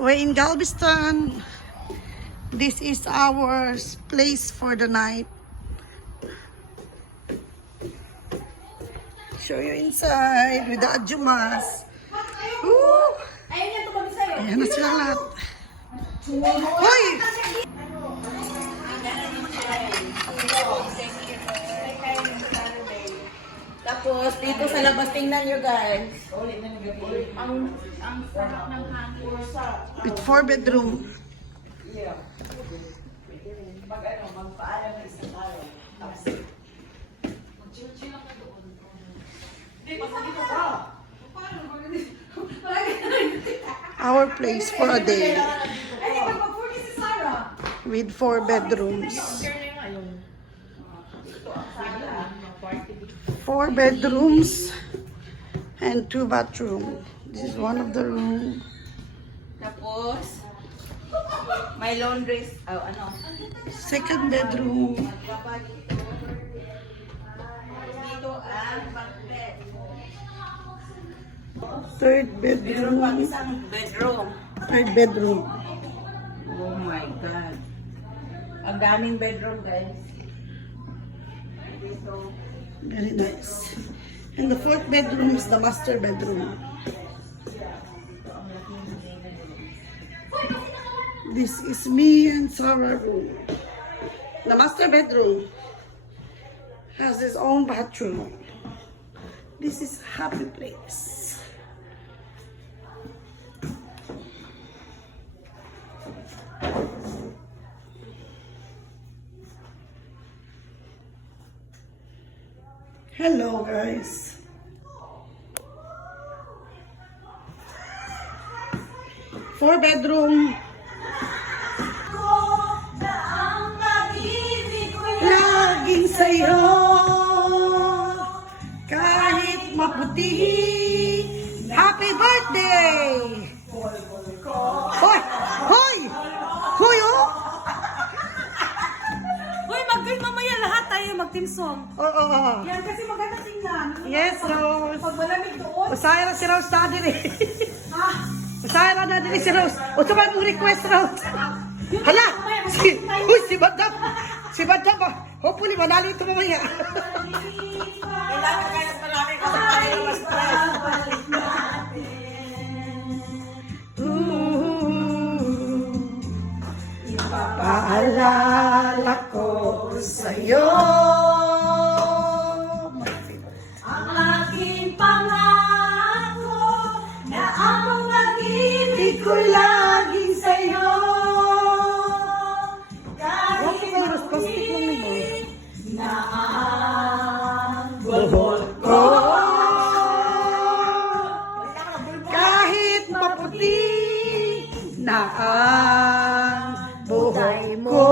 We're in Galveston. This is our place for the night. Show you inside with the adjumas. Woo! Ayan na sila lahat. Hoy! Tapos, dito sa labas, tingnan nyo guys. Ang sarap ng hangin. With 4 bedroom. Magpaalam na isang araw. Our place for a day. With 4 bedrooms. 4 bedrooms and 2 bathrooms. This is one of the room. Tapos, may laundry. Second bedroom. Dito ang backbed. Third Meron pang bedroom. isang bedroom. Third bedroom. Oh my God. Ang daming bedroom guys. Dito. Very nice. And the fourth bedroom is the master bedroom. This is me and Sarah room. The master bedroom has its own bathroom. This is happy place. Hello guys. Four bedroom. Laging sa'yo, kahit maputi. Happy birthday! Hoy! Hoy! Hoy, oh! Uy, mag-game mamaya lahat tayo mag-team song. Oo. Yan, kasi maganda tingnan. Yes, Rose. Pag malamig doon. Usaya na si Rose na din eh. Ha? Usaya na din si Rose. O sabay mong request, Rose. Hala! Si Badam! Si Badam ba? Hopefully, manalo ito mamaya. Kailangan kaya malaki kasi tayo mas Paalala ko sa'yo. Ang aking pangako na ang pag-ibig ko laging sa'yo. Okay, Rose. Plastic lang nito. Na ang Buhol ko. Kahit maputi na ang buhok ko.